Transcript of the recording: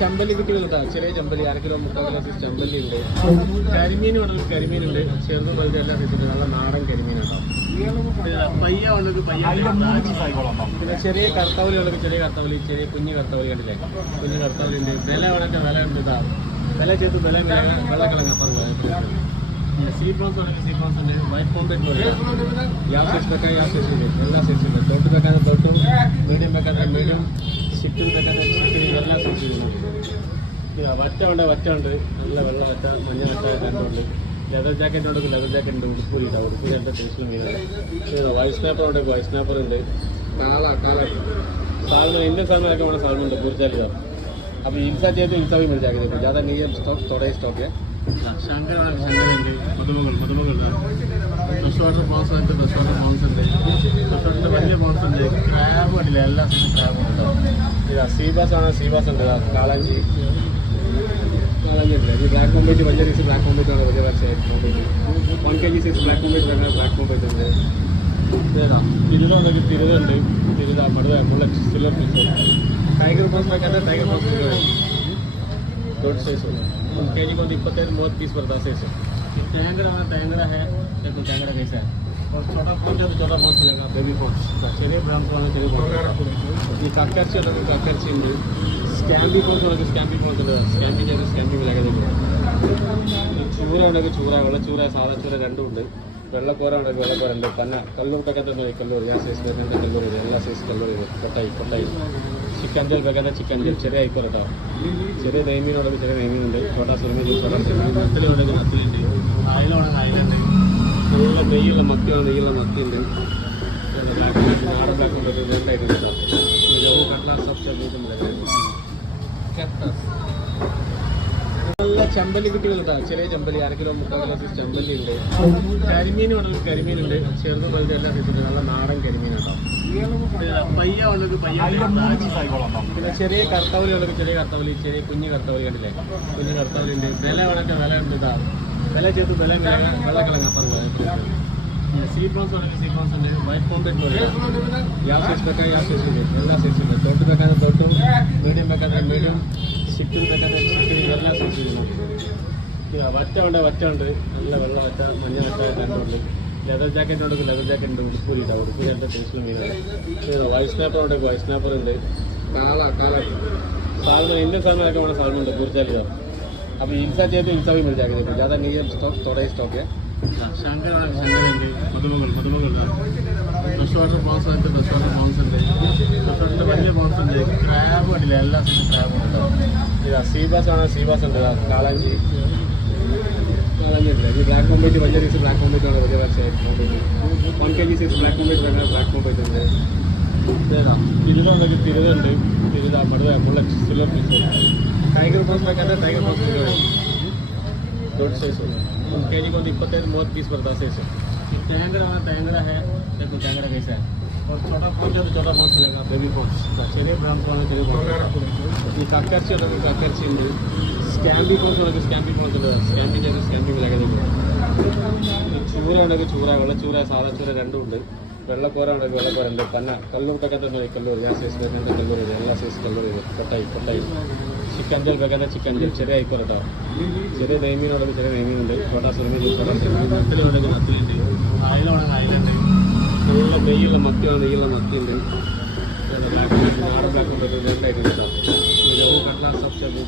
ചെമ്പല്ലി കുട്ടികളുണ്ടാ, ചെറിയ ചെമ്പല്ലി 1/2 കിലോ 3/4 കിലോ സൈസ് ചെമ്പല്ലി ഉണ്ട്. കരിമീൻ വേണമെങ്കിൽ കരിമീനുണ്ട്, ചെറുതും വലുതും എല്ലാം സൈസുണ്ട്. നല്ല നാടൻ കരിമീൻ ഉണ്ടാവും. പയ്യ ഉള്ളത് പിന്നെ ചെറിയ കർത്താവലി ഉള്ളത്, ചെറിയ കർത്താവലി, ചെറിയ കുഞ്ഞു കർത്താവലി കണ്ടില്ലേ, കുഞ്ഞു കർത്താവലി ഉണ്ട്. വില വേണമെങ്കിൽ വില ഉണ്ട്. ഇതാ വില ചെയ്ത് വില വെള്ളക്കിളങ്ങ പറഞ്ഞു. സീ പ്രോൺസ് ആണെങ്കിൽ സീ പ്രോൺസ് ഉണ്ട്. വൈറ്റ് പോംബെറ്റ് പോലെ ಯಾವ ಸೈಜ್ ಬೇಕಾದ್ರೆ ಯಾವ ಸೈಜ್ ಇದೆ, ಎಲ್ಲ ಸೈಜ್ ಇದೆ. ದೊಡ್ಡ ಬೇಕಾದ್ರೆ ದೊಡ್ಡ, ಮೀಡಿಯಂ ಬೇಕಾದ್ರೆ ಮೀಡಿಯಂ, ಸಿಟ್ಟಿಂಗ್ ಬೇಕಾದ್ರೆ ಸಿಟ್ಟಿಂಗ್, ಎಲ್ಲ ಸೈಜ್ ಇದೆ. വറ്റ ഉണ്ട്, നല്ല വെള്ള വറ്റ, മഞ്ഞ വറ്റ രണ്ടുണ്ട്. ലെതർ ജാക്കറ്റ് ഉണ്ടെങ്കിൽ ലെതർ ജാക്കറ്റ് ഉണ്ട്. ഉടുപ്പൂരി ഇതാ, ഉടുപ്പൂരി എൻ്റെ ടേസ്റ്റിലും വീഴുന്നത്. വൈറ്റ് സ്നാപ്പർ ഉണ്ടെങ്കിൽ വൈറ്റ് സ്നാപ്പർ ഉണ്ട്. കാള സാൽമൺ, ഇന്ത്യൻ സാൽമനൊക്കെ വേണം. സാൽമൺ ഉണ്ട് പൂർച്ചാലി ഇതാ. അപ്പോൾ इंसा चाहिए तो इंसा भी मिल जाएगा. देखो ज़्यादा नहीं है स्टॉक, थोड़ा ही स्टॉक है. शंकर ഉണ്ട്, മധുമകൾ ഫ്രഷ് വാട്ടർ പ്രോൺസ് ഉണ്ട്, ഫ്രഷ് വാട്ടർ പ്രോൺസ് ഉണ്ട്. ഫ്രഷ് വലിയ പ്രോൺസ് ഉണ്ട്. ക്രാബ് കണ്ടില്ല, എല്ലാ സൈസും ക്രാബ് ഉണ്ട്. ഇതാ സീബാസ് ആണ്, സീബാസ് ഉണ്ട്. കാളാഞ്ചി ഉണ്ട്. ഈ ബ്ലാക്ക് കോമ്പേറ്റ് വലിയ സൈസ് ബ്ലാക്ക് കോമ്പേറ്റ് ആണ്, വലിയ pomfret 1 kg size black pomfret വേണം. ബ്ലാക്ക് കോമ്പേറ്റ് ഉണ്ട്. ഇതാ തിരുതുണ്ടെങ്കിൽ തിരുതുണ്ട്. തിരുത മടുവ bullet silver piece. Tiger prawns ಬೇಕಾದ್ರೆ ಟೈಗರ್ ಪ್ರೋನ್ಸ್ ದೊಡ್ಡ ಸೈಜು 1 kg को 25-30 पीस पड़ता है सैसे. टैंगरा है, देखो टैंगरा कैसा है. और छोटा पॉन्स है तो छोटा पॉन्स मिलेगा, बेबी पॉन्स. चलिए ब्राउन पॉन्स, चलिए पॉन्स. ये काकरची है, काकरची है. स्कैम्बी पॉन्स है, स्कैम्बी पॉन्स है. स्कैम्बी चाहिए तो स्कैम्बी मिलेगा. देखो ചൂര ഉണ്ടെങ്കിൽ ചൂര, വെള്ളച്ചൂര, സാധാ ചൂര രണ്ടും ഉണ്ട്. വെള്ളക്കോര ഉണ്ടെങ്കിൽ വെള്ളക്കോര ഉണ്ട്. പന്ന കല്ലൂർ ಬೇಕಾದ್ರೆ ನೋಡಿ, ಕಲ್ಲೂರು ಯಾವ ಸೈಜ್ ಬೇಕಂತ ಕಲ್ಲೂರು ಇದೆ, ಎಲ್ಲ ಸೈಜ್ ಕಲ್ಲೂರು ಇದೆ. ಕೊಟ್ಟಾಯಿ ಚಿಕನ್ ಜೆಲ್ ಬೇಕಾದ್ರೆ ಚಿಕನ್ ಜೆಲ್, ചെറിയ ആയിക്കോട്ടെ കേട്ടോ. ചെറിയ നെയ്മീനുണ്ടെങ്കിൽ ചെറിയ നെയ്മീനുണ്ട്. ചോട്ടാ സുരമീൻ, ചോട്ടാ സുരമീൻ. നത്തിലുണ്ടെങ്കിൽ നത്തിലുണ്ട്. അയിലുണ്ടെങ്കിൽ അയിലുണ്ട്. നല്ല നെയ്യുള്ള മത്തിയാണ്, നെയ്യുള്ള മത്തിയുണ്ട്. നാടൻ ബ്ലാക്ക് ഉണ്ട്, രണ്ടായിട്ട് കേട്ടോ. കട്ട്ല സബ്സിഡി നല്ല ചെമ്പല്ലി കുട്ടികളുണ്ടാ, ചെറിയ ചെമ്പല്ലി 1/2 കിലോ 3/4 കിലോ സൈസ് ചെമ്പല്ലി ഉണ്ട്. കരിമീൻ വേണമെങ്കിൽ കരിമീനുണ്ട്, ചെറുതും വലുതും എല്ലാം സൈസുണ്ട്. നല്ല നാടൻ കരിമീൻ ഉണ്ടാവും. പയ്യ ഉള്ളത് പിന്നെ ചെറിയ കർത്താവലി ഉള്ളത്, ചെറിയ കർത്താവലി, ചെറിയ കുഞ്ഞു കർത്താവലി കണ്ടില്ലേ, കുഞ്ഞു കർത്താവലി ഉണ്ട്. വില വേണമെങ്കിൽ വില ഉണ്ട്. ഇതാ വില ചെയ്ത് വില വെള്ളക്കിളങ്ങ പറഞ്ഞു. സീ പ്രോൺസ് ആണെങ്കിൽ സീ പ്രോൺസ് ഉണ്ട്. വൈറ്റ് പോംബെറ്റ് പോലെ ಯಾವ ಸೈಜ್ ಬೇಕಾದ್ರೆ ಯಾವ ಸೈಜ್ ಇದೆ, ಎಲ್ಲ ಸೈಜ್ ಇದೆ. ದೊಡ್ಡ ಬೇಕಾದ್ರೆ ದೊಡ್ಡ, ಮೀಡಿಯಂ ಬೇಕಾದ್ರೆ ಮೀಡಿಯಂ, ಸಿಟ್ಟಿಂಗ್ ಬೇಕಾದ್ರೆ ಸಿಟ್ಟಿಂಗ್, ಎಲ್ಲ ಸೈಜ್ ಇದೆ. വറ്റ ഉണ്ട്, നല്ല വെള്ള വറ്റ, മഞ്ഞ വറ്റ രണ്ടുണ്ട്. ലെതർ ജാക്കറ്റ് ഉണ്ടെങ്കിൽ ലെതർ ജാക്കറ്റ് ഉണ്ട്. ഉടുപ്പൂരി ഇതാ, ഉടുപ്പൂരി എൻ്റെ ടേസ്റ്റിലും വീഴുന്നത്. വൈറ്റ് സ്നാപ്പർ ഉണ്ടെങ്കിൽ വൈറ്റ് സ്നാപ്പർ ഉണ്ട്. കാള സാൽമൺ, ഇന്ത്യൻ സാൽമനൊക്കെ വേണം. സാൽമൺ ഉണ്ട് പൂർച്ചാലി ഇതാ. അപ്പോൾ इंसा चाहिए तो इंसा भी मिल जाएगा. देखो ज़्यादा नहीं है स्टॉक, थोड़ा ही स्टॉक है. शंकर ഉണ്ട്, മധുമകൾ ഫ്രഷ് വാട്ടർ പ്രോൺസ് ഉണ്ട്, ഫ്രഷ് വാട്ടർ പ്രോൺസ് ഉണ്ട്. ഫ്രഷ് വലിയ പ്രോൺസ് ഉണ്ട്. ക്രാബ് കണ്ടില്ല, എല്ലാ സൈസും ക്രാബ് ഉണ്ട്. ഇതാ സീബാസ് ആണ്, സീബാസ് ഉണ്ട്. കാളാഞ്ചി ഉണ്ട്. ഈ ബ്ലാക്ക് കോമ്പേറ്റ് വലിയ സൈസ് ബ്ലാക്ക് കോമ്പേറ്റ് ആണ്, വലിയ pomfret 1 kg size black pomfret വേണം. ബ്ലാക്ക് കോമ്പേറ്റ് ഉണ്ട്. ഇതാ തിരുതുണ്ടെങ്കിൽ തിരുതുണ്ട്. തിരുത മടുവ bullet silver piece. Tiger prawns ಬೇಕಾದ್ರೆ ಟೈಗರ್ ಪ್ರೋನ್ಸ್ ದೊಡ್ಡ ಸೈಜು 1 kg को 25-30 पीस पड़ता है सैसे. टैंगरा है, देखो टैंगरा कैसा है. और छोटा पॉन्स है तो छोटा पॉन्स मिलेगा, बेबी पॉन्स. चलिए ब्राउन पॉन्स, चलिए पॉन्स. ये काकरची है, काकरची ഉണ്ട്. സ്കാമ്പി പൗൺസ് ഉണ്ടെങ്കിൽ സ്കാമ്പി പൗൺസ് ഉണ്ട്. സ്കാമ്പി ചെയ്ത് സ്കാമ്പി മിലാക. देखो ചൂര ഉണ്ടെങ്കിൽ ചൂര, വെള്ളച്ചൂര, സാധാ ചൂര രണ്ടും ഉണ്ട്. വെള്ളക്കോര ഉണ്ടെങ്കിൽ വെള്ളക്കോര ഉണ്ട്. പന്ന കല്ലൂർ ಬೇಕಾದ್ರೆ ನೋಡಿ, ಕಲ್ಲೂರು ಯಾವ ಸೈಜ್ ಬೇಕಂತ ಕಲ್ಲೂರು ಇದೆ, ಎಲ್ಲ ಸೈಜ್ ಕಲ್ಲೂರು ಇದೆ. ಕೊಟ್ಟಾಯಿ ಚಿಕನ್ ಜೆಲ್ ಬೇಕಾದ್ರೆ ಚಿಕನ್ ಜೆಲ್, ചെറിയ ആയിക്കോട്ടെ കേട്ടോ. ചെറിയ നെയ്മീനുണ്ടെങ്കിൽ ചെറിയ നെയ്മീനുണ്ട്. ചോട്ടാ സുരമീൻ, ചോട്ടാ സുരമീൻ. നത്തിലുണ്ടെങ്കിൽ നത്തിലുണ്ട്. അയിലുണ്ടെങ്കിൽ അയിലുണ്ട്. നല്ല നെയ്യുള്ള മത്തിയാണ്, നെയ്യുള്ള മത്തിയുണ്ട്. നാടൻ ബ്ലാക്ക് ഉണ്ട്, രണ്ടായിട്ട് കേട്ടോ. കട്ട്ല സബ്സിഡി